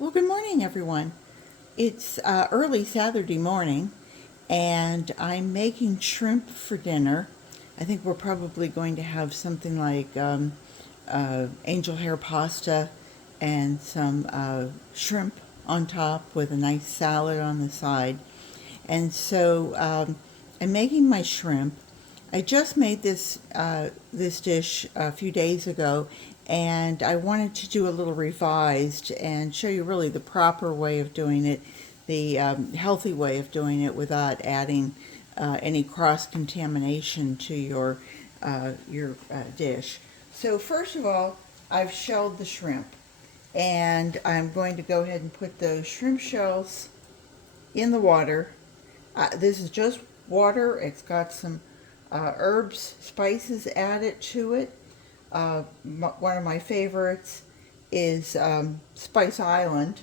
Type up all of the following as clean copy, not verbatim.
Well, good morning, everyone. It's early Saturday morning, and I'm making shrimp for dinner. I think we're probably going to have something like angel hair pasta and some shrimp on top with a nice salad on the side. And so I'm making my shrimp. I just made this dish a few days ago, and I wanted to do a little revised and show you really the proper way of doing it, the healthy way of doing it without adding any cross contamination to your dish. So first of all, I've shelled the shrimp, and I'm going to go ahead and put those shrimp shells in the water. This is just water. It's got some herbs, spices added to it. One of my favorites is Spice Island.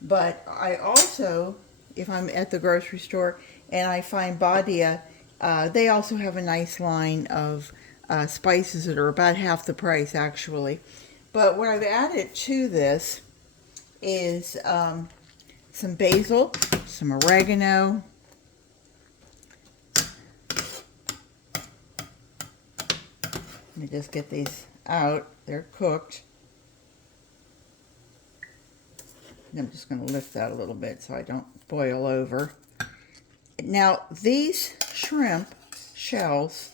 But I also, if I'm at the grocery store and I find Badia, they also have a nice line of spices that are about half the price, actually. But what I've added to this is some basil, some oregano. Let me just get these out. They're cooked. And I'm just going to lift that a little bit so I don't boil over. Now, these shrimp shells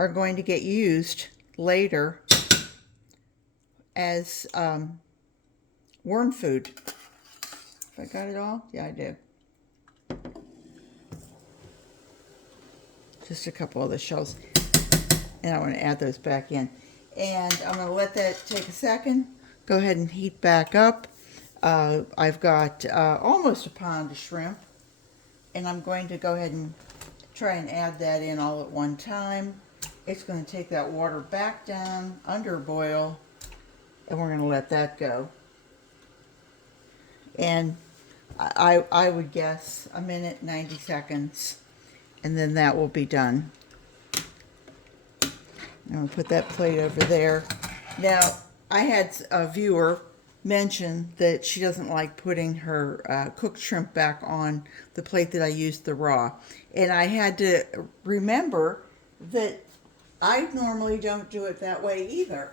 are going to get used later as worm food. Have I got it all? Yeah, I do. Just a couple of the shells. And I want to add those back in. And I'm going to let that take a second. Go ahead and heat back up. I've got almost a pound of shrimp. And I'm going to go ahead and try and add that in all at one time. It's going to take that water back down under boil. And we're going to let that go. And I would guess a minute, 90 seconds. And then that will be done. I'm going to put that plate over there. Now, I had a viewer mention that she doesn't like putting her cooked shrimp back on the plate that I used the raw. And I had to remember that I normally don't do it that way either.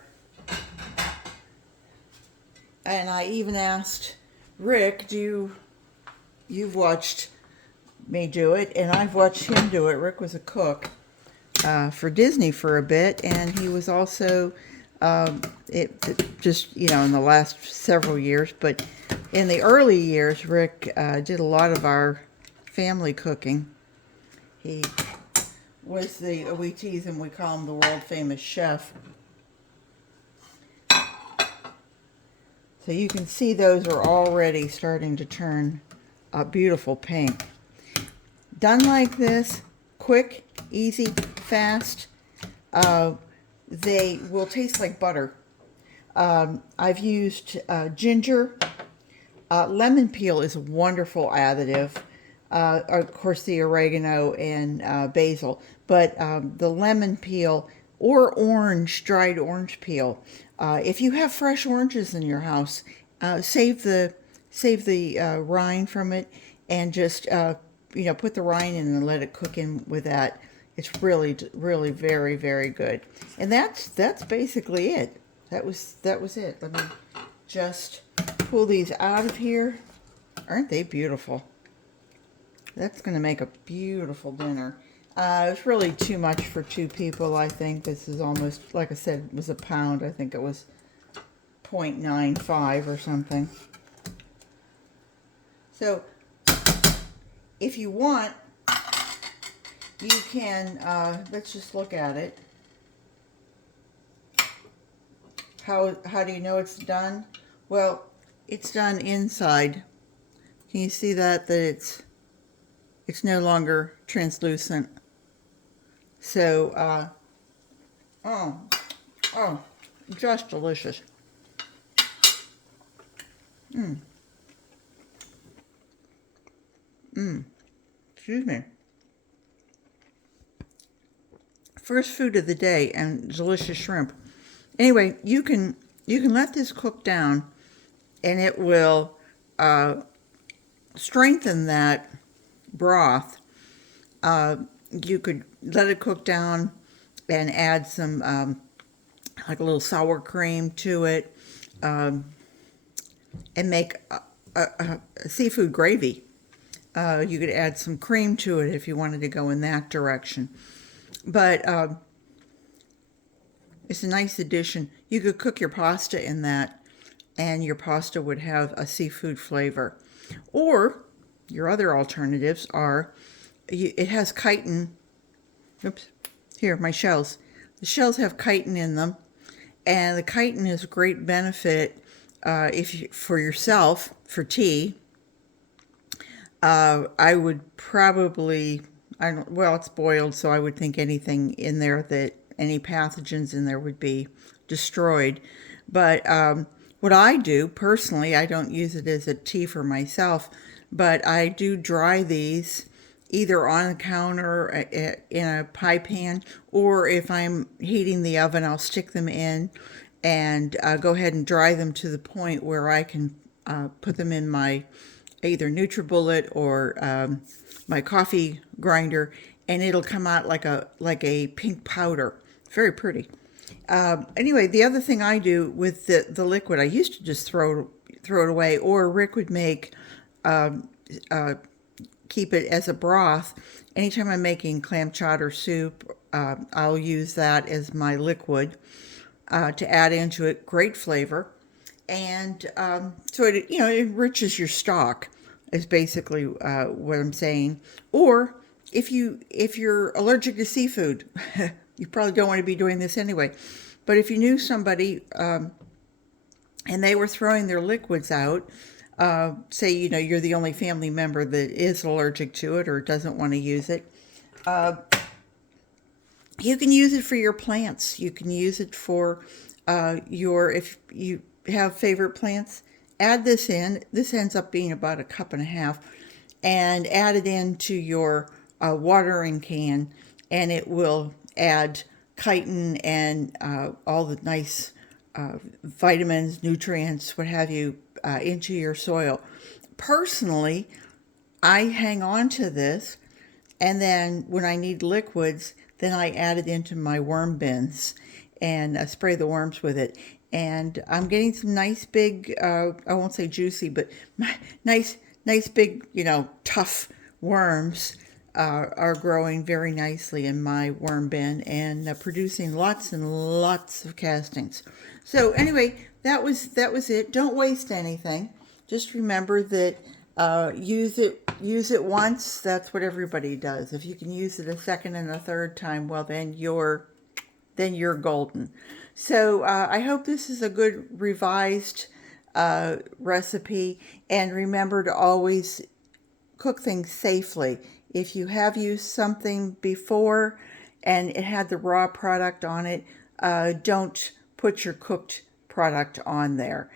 And I even asked Rick, you've watched me do it, and I've watched him do it. Rick was a cook for Disney for a bit, and he was also just in the last several years, but in the early years, Rick did a lot of our family cooking. He was we tease him, we call him the world famous chef. So you can see those are already starting to turn a beautiful pink. Done like this, quick, easy, fast, they will taste like butter. I've used ginger. Lemon peel is a wonderful additive. Of course, the oregano and basil. But the lemon peel or dried orange peel. If you have fresh oranges in your house, save the rind from it and just put the rind in and let it cook in with that. It's really, really very, very good. And that's basically it. That was it. Let me just pull these out of here. Aren't they beautiful? That's going to make a beautiful dinner. It's really too much for two people, I think. This is almost, like I said, it was a pound. I think it was 0.95 or something. So, if you want, you can, let's just look at it. How do you know it's done? Well, it's done inside. Can you see that it's no longer translucent? So, just delicious. Excuse me. First food of the day and delicious shrimp. Anyway, you can let this cook down and it will strengthen that broth. You could let it cook down and add some like a little sour cream to it, and make a seafood gravy. You could add some cream to it if you wanted to go in that direction. But it's a nice addition. You could cook your pasta in that, and your pasta would have a seafood flavor. Or your other alternatives are, it has chitin. Oops, here, my shells. The shells have chitin in them, and the chitin is a great benefit for yourself for tea. I would probably, well, it's boiled, so I would think anything in there that any pathogens in there would be destroyed. But what I do personally, I don't use it as a tea for myself, but I do dry these either on the counter in a pie pan, or if I'm heating the oven, I'll stick them in and go ahead and dry them to the point where I can put them in my either NutriBullet or my coffee grinder, and it'll come out like a pink powder. Very pretty. Anyway, the other thing I do with the liquid, I used to just throw it away, or Rick would make keep it as a broth. Anytime I'm making clam chowder soup, I'll use that as my liquid to add into it. Great flavor, and so it it enriches your stock. Is basically what I'm saying. Or if you're allergic to seafood, you probably don't want to be doing this anyway. But if you knew somebody and they were throwing their liquids out, say you're the only family member that is allergic to it or doesn't want to use it, you can use it for your plants. You can use it for if you have favorite plants. Add this in. This ends up being about a cup and a half, and add it into your watering can, and it will add chitin and all the nice vitamins, nutrients, what have you, into your soil. Personally, I hang on to this, and then when I need liquids, then I add it into my worm bins and spray the worms with it. And I'm getting some nice big, I won't say juicy, but nice big, tough worms are growing very nicely in my worm bin and producing lots and lots of castings. So anyway, that was it. Don't waste anything. Just remember that use it once. That's what everybody does. If you can use it a second and a third time, well, then you're golden. So I hope this is a good revised recipe, and remember to always cook things safely. If you have used something before and it had the raw product on it, don't put your cooked product on there.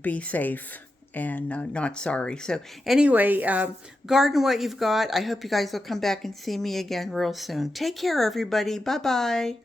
Be safe and not sorry. So anyway, garden what you've got. I hope you guys will come back and see me again real soon. Take care, everybody. Bye-bye.